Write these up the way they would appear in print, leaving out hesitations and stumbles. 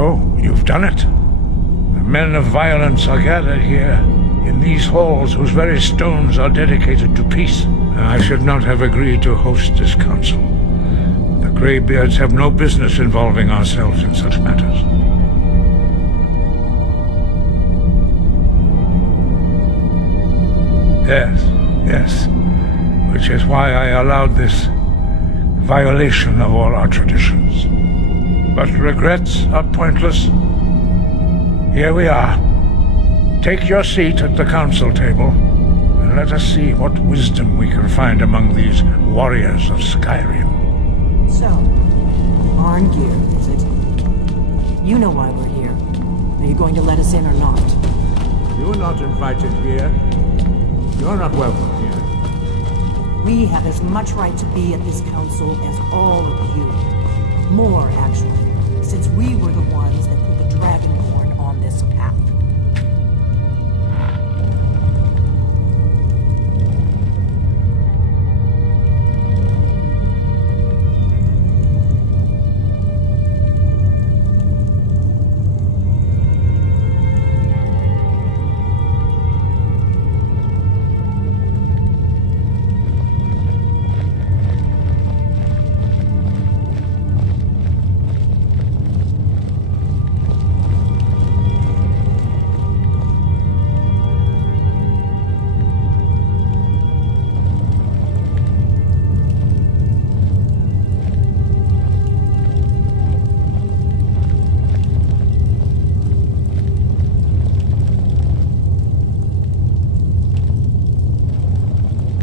So, you've done it. The men of violence are gathered here, in these halls whose very stones are dedicated to peace. And I should not have agreed to host this council. The Greybeards have no business involving ourselves in such matters. Yes. Which is why I allowed this violation of all our traditions. But regrets are pointless. Here we are. Take your seat at the council table, and let us see what wisdom we can find among these warriors of Skyrim. So, Arngeir, is it? You know why we're here. Are you going to let us in or not? You're not invited here. You're not welcome here. We have as much right to be at this council as all of you. More, actually, since we were the ones that put the Dragonborn on this path.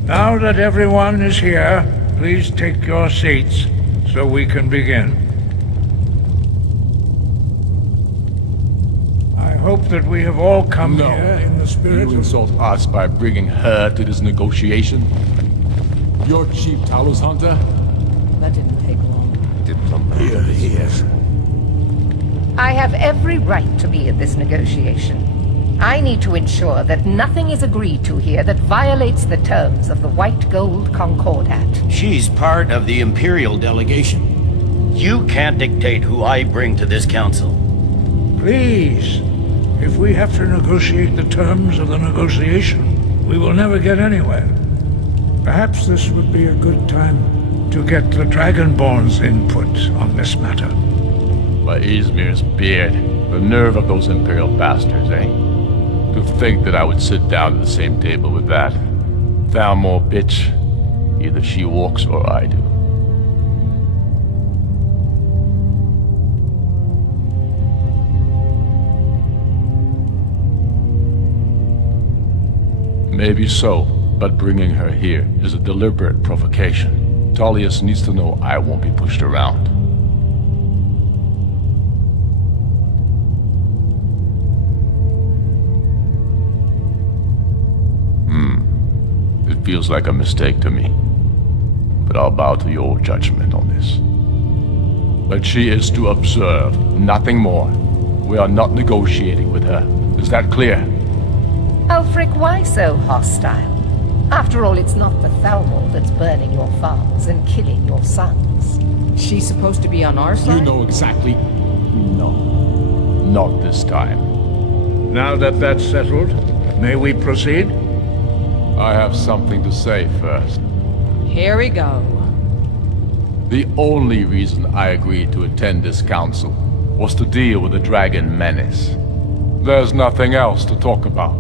Now that everyone is here, please take your seats so we can begin. I hope that we have all come here in the spirit You insult us by bringing her to this negotiation? You're cheap Talos hunter? That didn't take long. Here he is. I have every right to be at this negotiation. I need to ensure that nothing is agreed to here that violates the terms of the White Gold Concordat. She's part of the Imperial delegation. You can't dictate who I bring to this council. Please, if we have to negotiate the terms of the negotiation, we will never get anywhere. Perhaps this would be a good time to get the Dragonborn's input on this matter. By Izmir's beard. The nerve of those Imperial bastards, eh? To think that I would sit down at the same table with that. Thalmor bitch. Either she walks or I do. Maybe so, but bringing her here is a deliberate provocation. Tullius needs to know I won't be pushed around. It feels like a mistake to me, but I'll bow to your judgment on this. But she is to observe, nothing more. We are not negotiating with her. Is that clear? Ulfric, why so hostile? After all, it's not the Thalmor that's burning your farms and killing your sons. She's supposed to be on our side? You know exactly... No. Not this time. Now that that's settled, may we proceed? I have something to say first. Here we go. The only reason I agreed to attend this council was to deal with the dragon menace. There's nothing else to talk about.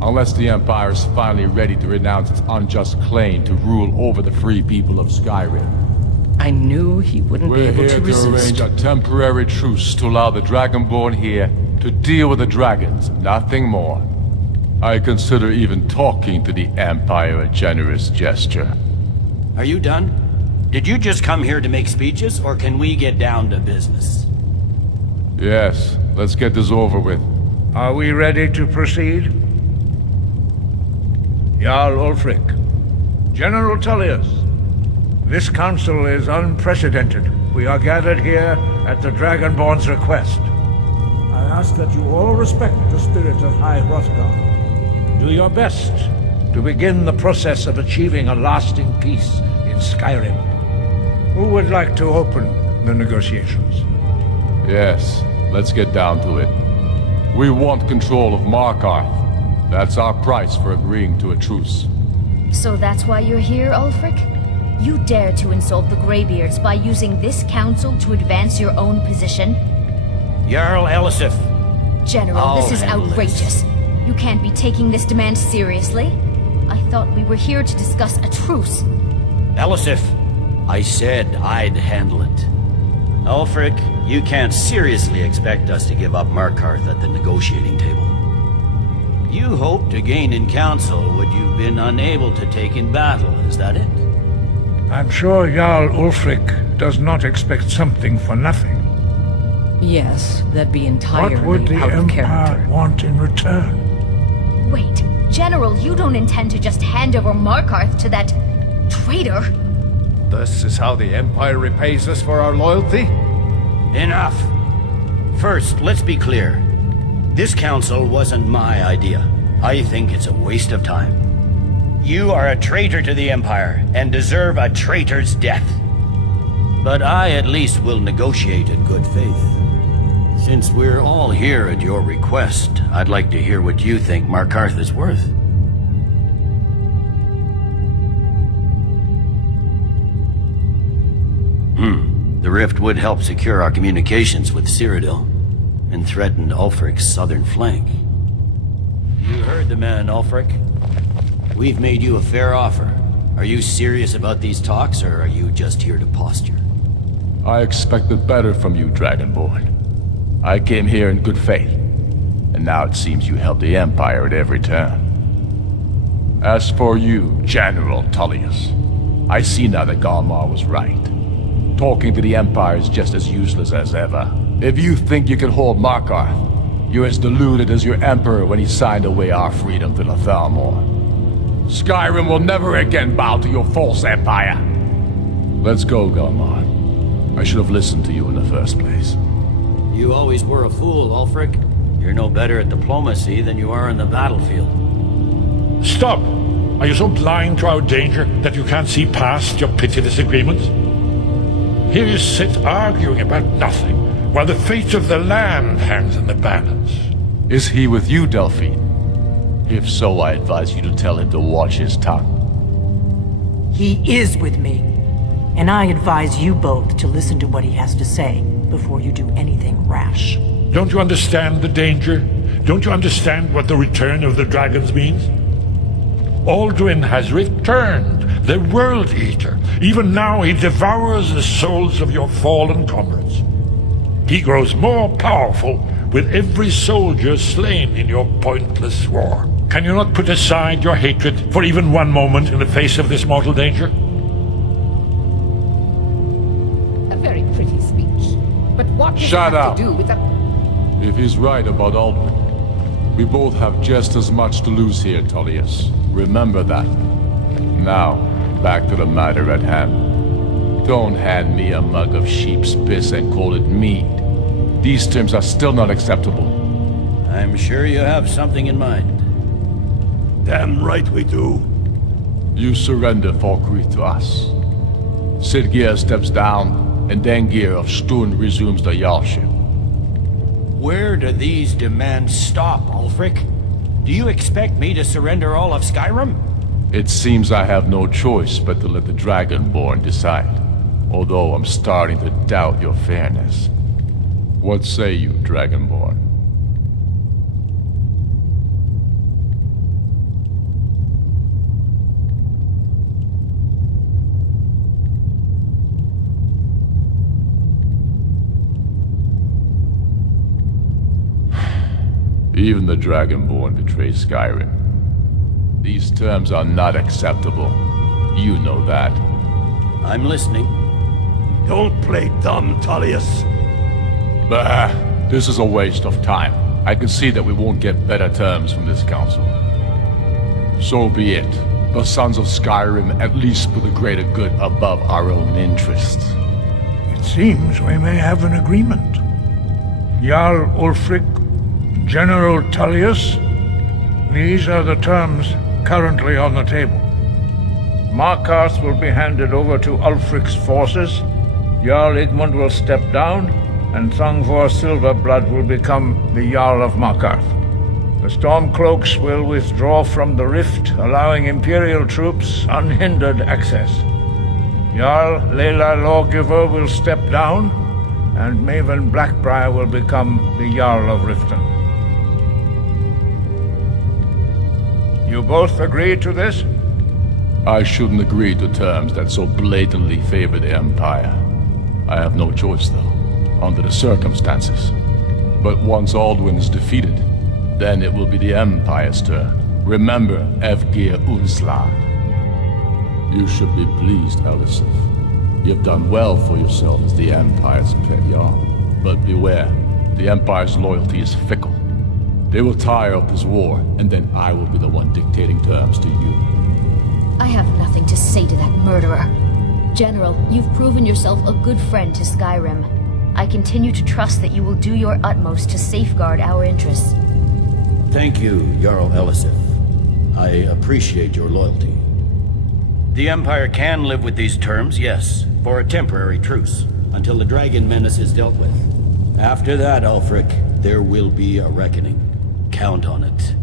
Unless the Empire is finally ready to renounce its unjust claim to rule over the free people of Skyrim. I knew he wouldn't be We're able here to to resist. arrange a temporary truce to allow the Dragonborn here to deal with the dragons, nothing more. I consider even talking to the Empire a generous gesture. Are you done? Did you just come here to make speeches, or can we get down to business? Yes, let's get this over with. Are we ready to proceed? Jarl Ulfric, General Tullius, this council is unprecedented. We are gathered here at the Dragonborn's request. I ask that you all respect the spirit of High Hrothgar. Do your best to begin the process of achieving a lasting peace in Skyrim. Who would like to open the negotiations? Yes, Let's get down to it. We want control of Markarth. That's our price for agreeing to a truce. So that's why you're here, Ulfric? You dare to insult the Greybeards by using this council to advance your own position? Jarl Elisif. General, I'll this is handle this. outrageous. You can't be taking this demand seriously. I thought we were here to discuss a truce. Elisif, I said I'd handle it. Ulfric, you can't seriously expect us to give up Markarth at the negotiating table. You hoped to gain in council what you've been unable to take in battle, is that it? I'm sure Jarl Ulfric does not expect something for nothing. Yes, that'd be entirely What would the out of Empire character. want in return? Wait, General, you don't intend to just hand over Markarth to that traitor? This is how the Empire repays us for our loyalty? Enough! First, let's be clear. This council wasn't my idea. I think it's a waste of time. You are a traitor to the Empire, and deserve a traitor's death. But I at least will negotiate in good faith. Since we're all here at your request, I'd like to hear what you think Markarth is worth. The rift would help secure our communications with Cyrodiil, and threatened Ulfric's southern flank. You heard the man, Ulfric. We've made you a fair offer. Are you serious about these talks, or are you just here to posture? I expected better from you, Dragonborn. I came here in good faith, and now it seems you help the Empire at every turn. As for you, General Tullius, I see now that Galmar was right. Talking to the Empire is just as useless as ever. If you think you can hold Markarth, you're as deluded as your Emperor when he signed away our freedom to the Thalmor. Skyrim will never again bow to your false empire. Let's go, Galmar. I should have listened to you in the first place. You always were a fool, Ulfric. You're no better at diplomacy than you are in the battlefield. Stop! Are you so blind to our danger that you can't see past your pitiless agreements? Here you sit arguing about nothing, while the fate of the land hangs in the balance. Is he with you, Delphine? If so, I advise you to tell him to watch his tongue. He is with me. And I advise you both to listen to what he has to say before you do anything rash. Don't you understand the danger? Don't you understand what the return of the dragons means? Alduin has returned, the World Eater. Even now he devours the souls of your fallen comrades. He grows more powerful with every soldier slain in your pointless war. Can you not put aside your hatred for even one moment in the face of this mortal danger? A very pretty speech. But what does Shut it have up. to do with the... If he's right about Aldrin, we both have just as much to lose here, Tullius. Remember that. Now, back to the matter at hand. Don't hand me a mug of sheep's piss and call it mead. These terms are still not acceptable. I'm sure you have something in mind. Damn right we do. You surrender Falkreath to us. Sidgeir steps down, and Dengir of Stun resumes the Jarlship. Where do these demands stop, Ulfric? Do you expect me to surrender all of Skyrim? It seems I have no choice but to let the Dragonborn decide. Although I'm starting to doubt your fairness. What say you, Dragonborn? Even the Dragonborn betray Skyrim. These terms are not acceptable. You know that. I'm listening. Don't play dumb, Tullius. Bah, this is a waste of time. I can see that we won't get better terms from this council. So be it. The Sons of Skyrim at least put the greater good above our own interests. It seems we may have an agreement. Jarl Ulfric, General Tullius, these are the terms currently on the table. Markarth will be handed over to Ulfric's forces. Jarl Igmund will step down, and Thongvor Silverblood will become the Jarl of Markarth. The Stormcloaks will withdraw from the rift, allowing Imperial troops unhindered access. Jarl Layla Lawgiver will step down, and Maven Blackbriar will become the Jarl of Riften. You both agree to this? I shouldn't agree to terms that so blatantly favor the Empire. I have no choice, though, under the circumstances. But once Alduin is defeated, then it will be the Empire's turn. Remember Evgir Unslag. You should be pleased, Elisif. You've done well for yourself as the Empire's pet Jarl. But beware, the Empire's loyalty is fickle. They will tire of this war, and then I will be the one dictating terms to you. I have nothing to say to that murderer. General, you've proven yourself a good friend to Skyrim. I continue to trust that you will do your utmost to safeguard our interests. Thank you, Jarl Elisif. I appreciate your loyalty. The Empire can live with these terms, yes, for a temporary truce, until the Dragon Menace is dealt with. After that, Ulfric, there will be a reckoning. Count on it.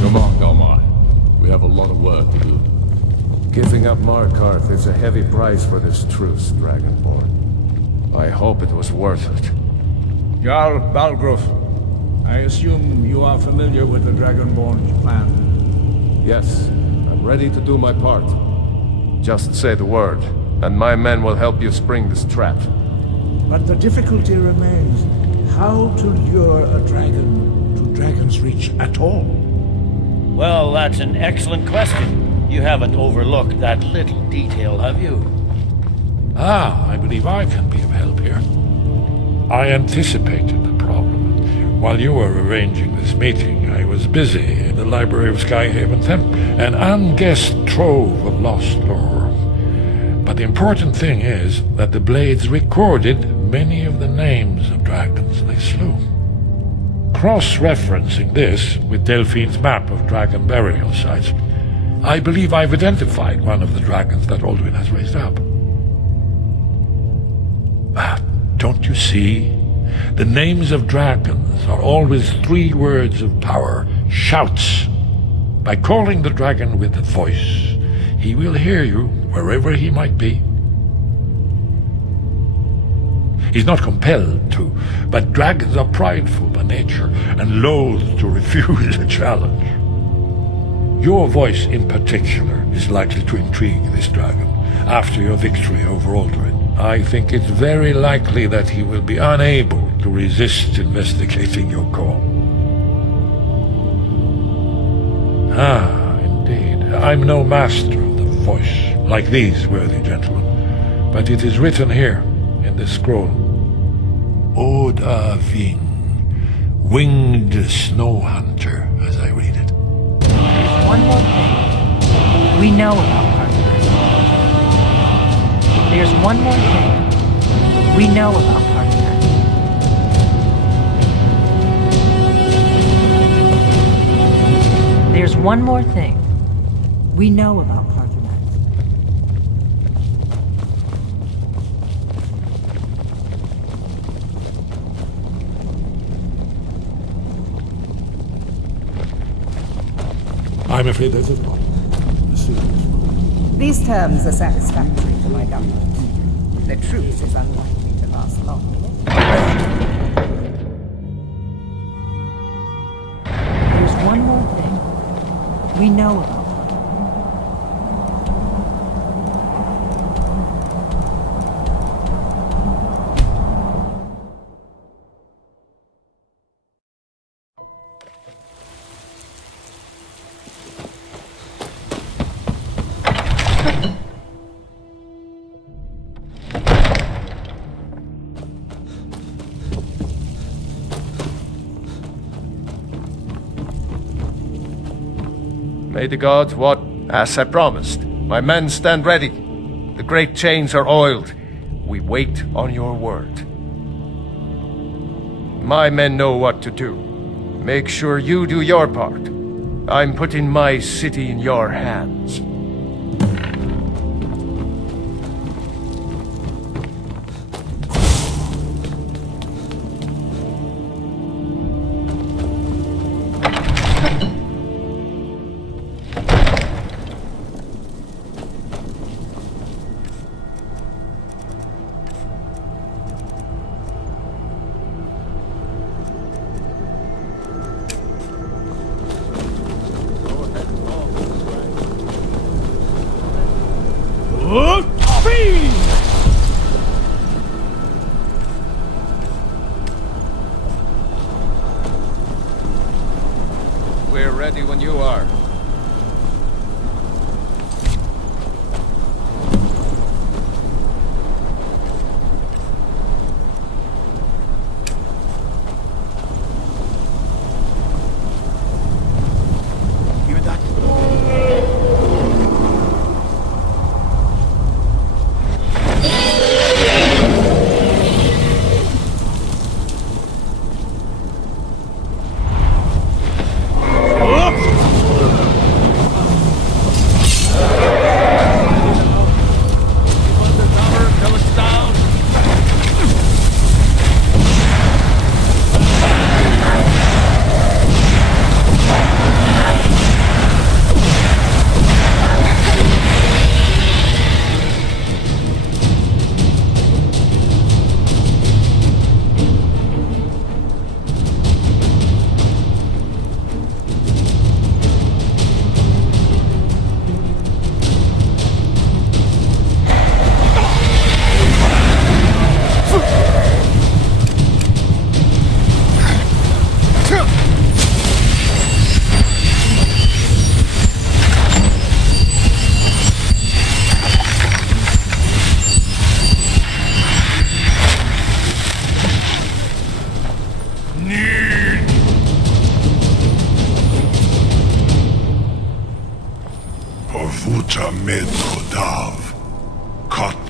Come on, Galmar. We have a lot of work to do. Giving up Markarth is a heavy price for this truce, Dragonborn. I hope it was worth it. Jarl Balgruf, I assume you are familiar with the Dragonborn's plan. Yes, I'm ready to do my part. Just say the word, and my men will help you spring this trap. But the difficulty remains how to lure a dragon to Dragon's Reach at all. Well, that's an excellent question. You haven't overlooked that little detail, have you? I believe I can be of help here. I anticipated the problem. While you were arranging this meeting, I was busy in the library of Skyhaven Temple, an unguessed trove of lost lore. But the important thing is that the Blades recorded many of the names of dragons they slew. Cross-referencing this with Delphine's map of dragon burial sites, I believe I've identified one of the dragons that Alduin has raised up. Don't you see? The names of dragons are always 3 words of power, shouts. By calling the dragon with a voice, he will hear you wherever he might be. He's not compelled to, but dragons are prideful by nature and loath to refuse a challenge. Your voice in particular is likely to intrigue this dragon after your victory over Alduin. I think it's very likely that he will be unable to resist investigating your call. Indeed. I'm no master of the voice, like these worthy gentlemen, but it is written here in this scroll. Oda Ving, winged snow hunter, as I read it. One more thing we know about Carthage. There's one more thing we know about Carthage. There's one more thing we know about Carthage. I'm afraid that is not. These terms are satisfactory to my government. The truce is unlikely to last long. There's one more thing we know about. May the gods what? As I promised, my men stand ready. The great chains are oiled. We wait on your word. My men know what to do. Make sure you do your part. I'm putting my city in your hands. We're ready when you are. Porvuta med kodav. Kot